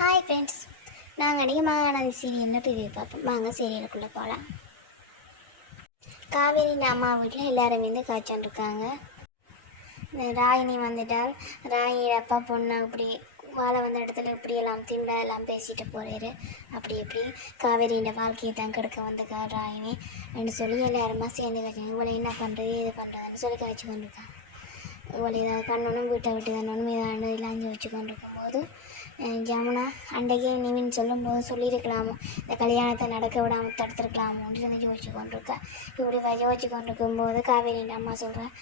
Hi friends, நாங்கள் அன்றைக்கி Mahanadi சீரியல்னு TV பார்ப்போம். வாங்க சீரியலுக்குள்ளே போகலாம். காவேரி அம்மா வீட்டில் எல்லாரும் வந்து காய்ச்சோன்ருக்காங்க. ராயினி வந்துட்டால் ராயினி அப்பா பொண்ணு அப்படி வாழை வந்த இடத்துல இப்படியெல்லாம் திண்டா எல்லாம் பேசிட்டு போகிறாரு. அப்படி இப்படி காவேரியின் வாழ்க்கையை தான் கெடுக்க வந்தக்கா ராயினி என்று சொல்லி எல்லாருமா சேர்ந்து காய்ச்சாங்க. இவளை என்ன பண்ணுறது இது பண்ணுறதுன்னு சொல்லி காய்ச்சி கொண்டிருக்காங்க. இவளை ஏதாவது பண்ணணும், வீட்டை விட்டு தண்ணணும், இதாண்டு இல்லாஞ்சி வச்சு கொண்டிருக்கும் போது ஜமுனா அன்றைக்கே நிவின் சொல்லும்போது சொல்லியிருக்கலாமோ, இந்த கல்யாணத்தை நடக்க விடாமல் தடுத்துருக்கலாமோன்னு வந்து யோசிச்சு கொண்டிருக்கா. இப்படி யோசிச்சு கொண்டிருக்கும்போது காவேரியின் அம்மா சொல்கிறேன்,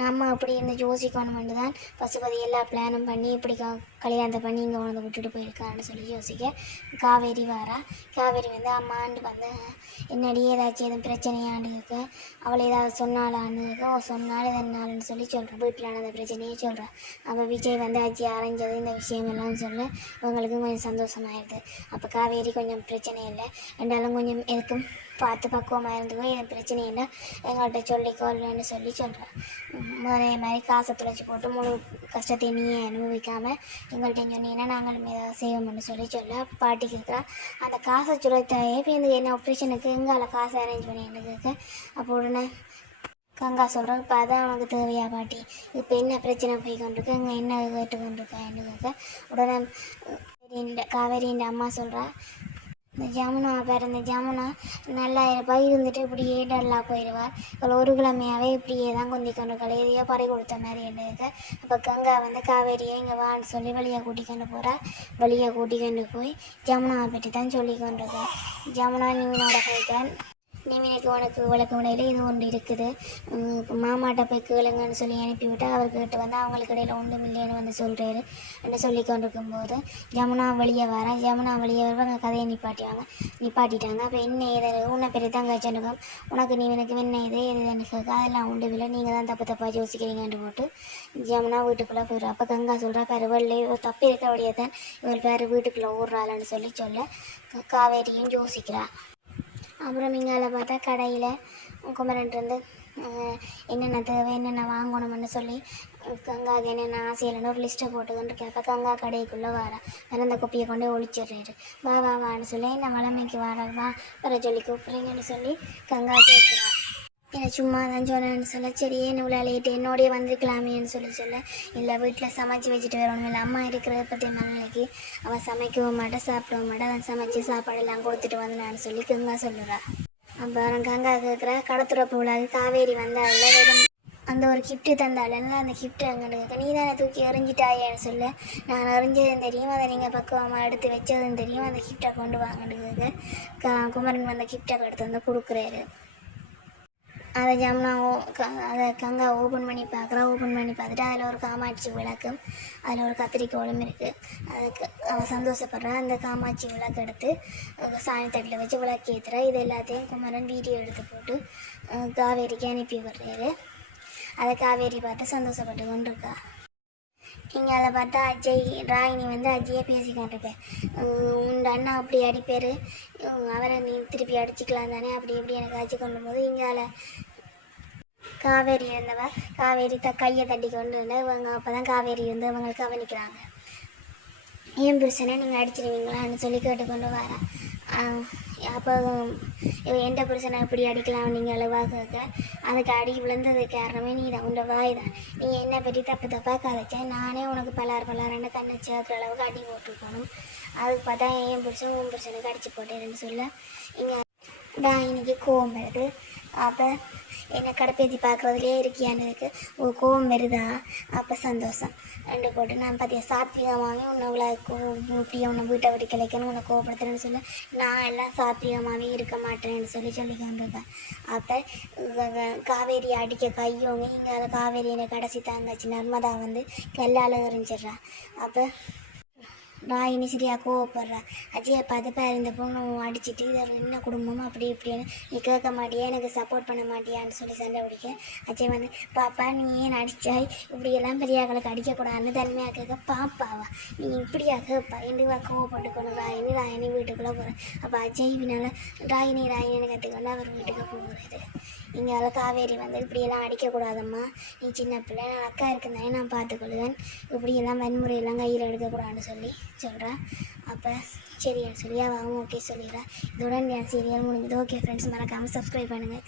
நம்ம அப்படி இருந்து யோசிக்கணுமென்று தான் பசுபதி எல்லா பிளானும் பண்ணி இப்படி கல்யாணத்தை பண்ணி இங்கே வந்து விட்டுட்டு போயிருக்கான்னு சொல்லி யோசிக்க காவேரி வாரா. காவேரி வந்து அம்மாண்டு வந்து என்னடி ஏதாச்சும் எதுவும் பிரச்சனையான்னு இருக்க, அவளை ஏதாவது சொன்னாலான்னு இருக்க, சொன்னாலும் எதனாலன்னு சொல்லி சொல்கிறேன். வீட்டில் அந்த பிரச்சனையே சொல்கிறேன். அப்போ விஜய் வந்து அஜி அரைஞ்சது இந்த விஷயமெல்லாம் சொல்ல அவங்களுக்கும் கொஞ்சம் சந்தோஷமாயிருது. அப்போ காவேரி கொஞ்சம் பிரச்சனை இல்லை என்றாலும் கொஞ்சம் எதுக்கும் பார்த்து பக்குவமாக இருந்துக்கோ, என் பிரச்சனை இல்லை எங்கள்கிட்ட சொல்லிக்கோல்னு சொல்லி சொல்கிறேன். அதே மாதிரி காசை துளைச்சி போட்டு முழு கஷ்டத்தை நீயே அனுபவிக்காமல் எங்கள்கிட்ட சொன்னீங்கன்னா நாங்களும் ஏதாவது செய்வோம்னு சொல்லி சொல்ல பாட்டி கேட்குறா. அந்த காசை சுழைத்தாயே இப்போ இந்த என்ன ஆப்ரேஷனுக்கு எங்கால காசை அரேஞ்ச் பண்ணிட்டு கேட்க, அப்போ உடனே கங்கா சொல்கிறேன், இப்போ அதான் அவனுக்கு தேவையா பாட்டி, இப்போ என்ன பிரச்சனை போய் கொண்டிருக்கு, இங்கே என்ன கேட்டு கொண்டிருக்கான்னு கேட்க, உடனே காவேரியின் அம்மா சொல்கிறா, இந்த ஜமுனா பேர் இந்த ஜமுனா நல்லா இருந்துட்டு இப்படியே டல்லா போயிடுவார். இவள் ஒரு கிழமையாகவே இப்படியே தான் கொந்தி கொண்டு எதையோ பறி கொடுத்த மாதிரி இருந்ததுக்கு. அப்போ கங்கா வந்து காவேரியை இங்கே வான்னு சொல்லி வெளியே கூட்டிக்கொண்டு போகிறா. வெளியே கூட்டிக்கொண்டு போய் ஜமுனாவை பற்றி தான் சொல்லி கொண்டிருக்கா. ஜமுனா நிவினோட கைதான் நிவினுக்கு உனக்கு உலக இடையில இது ஒன்று இருக்குது, இப்போ மாமாட்ட போய் கேளுங்கன்னு சொல்லி அனுப்பிவிட்டு அவர் கேட்டு வந்து அவங்களுக்கு இடையில ஒன்றும் இல்லைன்னு வந்து சொல்கிறாரு என்று சொல்லி கொண்டிருக்கும்போது ஜமுனா வெளியே வர. ஜமுனா வெளியே வருவாங்க, கதையை நிப்பாட்டிட்டாங்க. அப்போ என்ன இது உன்னை பெரிய தான் கச்சனுக்கும் உனக்கு நிவினுக்கு என்ன இது எதுன்னு கேட்க, அதெல்லாம் உண்டு இல்லை, நீங்கள் தான் தப்பாக யோசிக்கிறீங்கன்னு போட்டு ஜமுனா வீட்டுக்குள்ளே போயிடும். அப்போ கங்கா சொல்கிறா, பேர் வெள்ளை ஒரு தப்பு இருக்கிறபடியே தான் இவள் பேர் வீட்டுக்குள்ளே ஊடுறாளன்னு சொல்ல காவேரியும் யோசிக்கிறா. அப்புறம் இங்கால பார்த்தா கடையில் குமரன்ட்டு என்னென்ன தேவை என்னென்ன வாங்கணும்னு சொல்லி கங்காவுக்கு என்னென்ன ஆசையிலன்னு ஒரு லிஸ்ட்டை போட்டுக்கிட்டு கேட்ப. கங்கா கடைக்குள்ளே வர அந்த குப்பியை கொண்டு ஒழிச்சிடுறாரு. வான்னு சொல்லி என்ன வளமைக்கு வா வர சொல்லி கூப்பிட்றீங்கன்னு சொல்லி கங்கா கேட்குறா. என்னை சும்மா தான் சொன்னேன்னு சொல்ல, சரி ஏன்னு இவ்வளோ லேட்டு என்னோடய வந்திருக்கலாமேன்னு சொல்ல இல்லை வீட்டில் சமைச்சி வச்சுட்டு வரணும், இல்லை அம்மா இருக்கிறத பற்றி மனநிலைக்கு அவன் சமைக்கவும் மாட்டேன் சாப்பிடவும் மாட்டேன், அவன் சமைச்சு சாப்பாடெல்லாம் கொடுத்துட்டு வந்தான்னு சொல்லி கங்கா சொல்லுறா. அப்புறம் கங்கா கேட்குற கடத்துறப்பு விழாக்கு காவேரி வந்தால வெறும் அந்த ஒரு கிஃப்ட்டு தந்தாலும் அந்த கிஃப்ட்டு அங்கே கேட்க, நீ தானே தூக்கி எறிஞ்சிட்டாயேன்னு சொல்ல, நான் எறிஞ்சதும் தெரியும், அதை நீங்கள் பக்குவமாக எடுத்து வச்சதும் தெரியும், அந்த கிஃப்ட்டை கொண்டு வாங்கன்னு கேட்க குமரன் அந்த கிஃப்ட்டை எடுத்து வந்து கொடுக்குறாரு. அதை ஜமுனா அதை கங்கா ஓப்பன் பண்ணி பார்த்துட்டு அதில் ஒரு காமாட்சி விளக்கும் அதில் ஒரு கத்திரிக்கோளும் இருக்குது. அதுக்கு அவன் சந்தோஷப்படுறா. அந்த காமாட்சி விளக்கு எடுத்து சாணி தட்டில் வச்சு விளக்கு ஏற்றுறா. இது எல்லாத்தையும் குமரன் வீடியோ எடுத்து போட்டு காவேரிக்கு அனுப்பி விடுறாரு. அதை காவேரி பார்த்து சந்தோஷப்பட்டு கொண்டிருக்கா. இங்கே அதை பார்த்தா ராகினி வந்து அஜயை பேசிக்கிட்டுருக்கேன், உங்கள் அண்ணா அப்படி அடிப்பேர், அவரை நீ திருப்பி அடிச்சுக்கலாம் தானே அப்படி இப்படி எனக்கு அடிச்சு கொண்டு போது இங்கால காவேரி காவேரி கையை தட்டி கொண்டு வந்து இவங்க அப்போ தான் காவேரி வந்து அவங்களுக்கு கவனிக்கிறாங்க. ஏன் புருஷனை நீங்கள் அடிச்சிருவீங்களான்னு சொல்லி கேட்டுக்கொண்டு வரேன். அப்போ எந்த புருஷனை எப்படி அடிக்கலாம் நீங்கள் அளவாக கேட்க, அதுக்கு அடி விழுந்தது காரணமே நீ தான், உண்ட வாய் தான், நீ என்னை பற்றி தப்பாக கதைச்சேன், நானே உனக்கு பலார் கண்ணை சேர்க்குற அளவுக்கு அடி போட்டுருக்கணும், அதுக்கு பார்த்தா என் புருஷன் உன் புருஷனுக்கு அடிச்சு போட்டேன்னு சொல்ல இங்கே இன்னைக்கு கோவம் வருது. அப்போ என்னை கடைப்பேத்தி பார்க்குறதுலேயே இருக்கியான்னு இருக்குது, கோவம் வருதா, அப்போ சந்தோஷம் ரெண்டு போட்டு நான் பார்த்தியா சாத்விகமாகவே உன்னை இவ்வளோ இப்படியே உன்னை வீட்டை விட்டு கிளைக்கணும் உன்னை கோவப்படுத்துறேன்னு சொல்ல, நான் எல்லாம் சாத்விகமாகவே இருக்க மாட்டேன்னு சொல்லி கொண்டிருக்கேன். அப்போ காவேரி அடிக்க கையோங்க இங்கே காவேரி என்னை கடைசி தாங்காச்சு நர்மதா வந்து கல்லால் எறிஞ்சிட்றா. அப்போ ராகினி சரியாக கோவப்படுறா. அஜயை பார்த்து பாரு இந்த பொண்ணு அடிச்சுட்டு இதை என்ன குடும்பம் அப்படி இப்படின்னு நீ கேட்க மாட்டியா எனக்கு சப்போர்ட் பண்ண மாட்டியான்னு சொல்லி சண்டை பிடிக்க, அஜய் வந்து பாப்பா நீ ஏன் அடித்தாய் இப்படியெல்லாம் பெரியாக்களுக்கு அடிக்கக்கூடாதுன்னு தன்மையாக கேட்க, பாப்பாவா நீ இப்படியா கேட்பா என்று கோவப்பட்டுக்கணும் ராகினி வீட்டுக்குள்ளே போகிறேன். அப்போ அஜய் பின்னால் ராகினி கற்றுக்கொண்டு அவர் வீட்டுக்கு போகிறாரு. இங்கே காவேரி வந்து இப்படியெல்லாம் அடிக்கக்கூடாதம்மா, நீ சின்ன பிள்ளை, நான் அக்கா இருக்குந்தானே நான் பார்த்துக்கொள்ளுவேன், இப்படியெல்லாம் வன்முறையெல்லாம் கையில் எடுக்கக்கூடாதுன்னு சொல்லி சொல்கிறேன். அப்போ சரின்னு சொல்லி அவன் ஓகே சொல்லிடுறேன். இதோட என் சீரியல் முடிஞ்சது. ஓகே ஃப்ரெண்ட்ஸ், மறக்காமல் சப்ஸ்கிரைப் பண்ணுங்கள்.